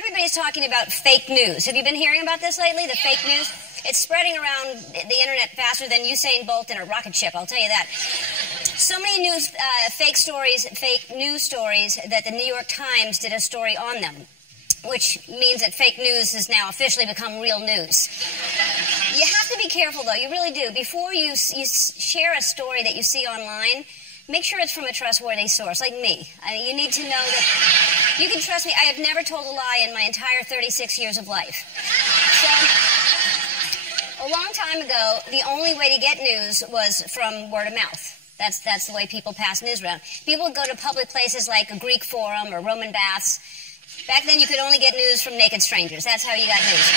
everybody's talking about fake news. Have you been hearing about this lately, the fake news? It's spreading around the internet faster than Usain Bolt in a rocket ship, I'll tell you that. So many fake news stories that the New York Times did a story on them, which means that fake news has now officially become real news. You have to be careful, though, you really do. Before you share a story that you see online, make sure it's from a trustworthy source, like me. You need to know that you can trust me. I have never told a lie in my entire 36 years of life. So, a long time ago, the only way to get news was from word of mouth. That's the way people pass news around. People would go to public places like a Greek forum or Roman baths. Back then, you could only get news from naked strangers. That's how you got news.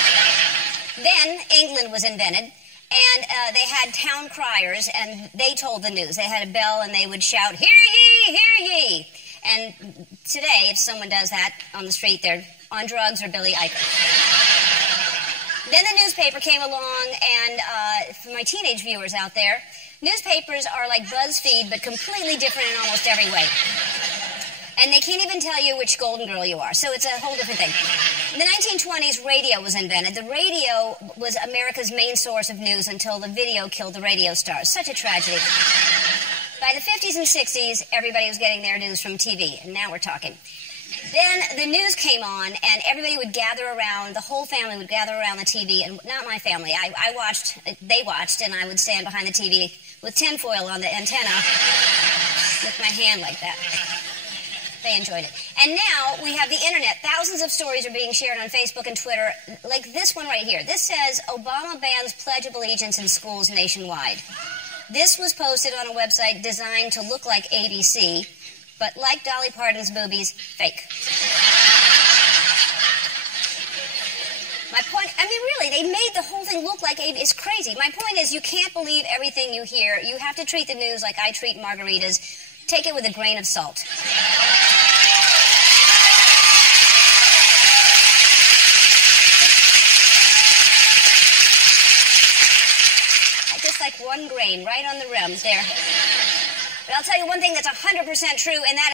Then, England was invented. And they had town criers, and they told the news. They had a bell, and they would shout, "Hear ye, hear ye!" And today, if someone does that on the street, they're on drugs or Billy Eichner. Then the newspaper came along, and for my teenage viewers out there, newspapers are like BuzzFeed, but completely different in almost every way. And they can't even tell you which Golden Girl you are, so it's a whole different thing. In the 1920s, radio was invented. The radio was America's main source of news until the video killed the radio stars. Such a tragedy. By the 50s and 60s, everybody was getting their news from TV, and now we're talking. Then the news came on, and everybody would gather around, the whole family would gather around the TV, and not my family. They watched, and I would stand behind the TV with tinfoil on the antenna with my hand like that. They enjoyed it. And now we have the internet. Thousands of stories are being shared on Facebook and Twitter, like this one right here. This says, Obama bans Pledge of Allegiance in schools nationwide. This was posted on a website designed to look like ABC, but like Dolly Parton's boobies, fake. My point, I mean, really, they made the whole thing look like ABC. It's crazy. My point is, you can't believe everything you hear. You have to treat the news like I treat margaritas. Take it with a grain of salt. Just like one grain right on the rim there. But I'll tell you one thing that's 100% true, and that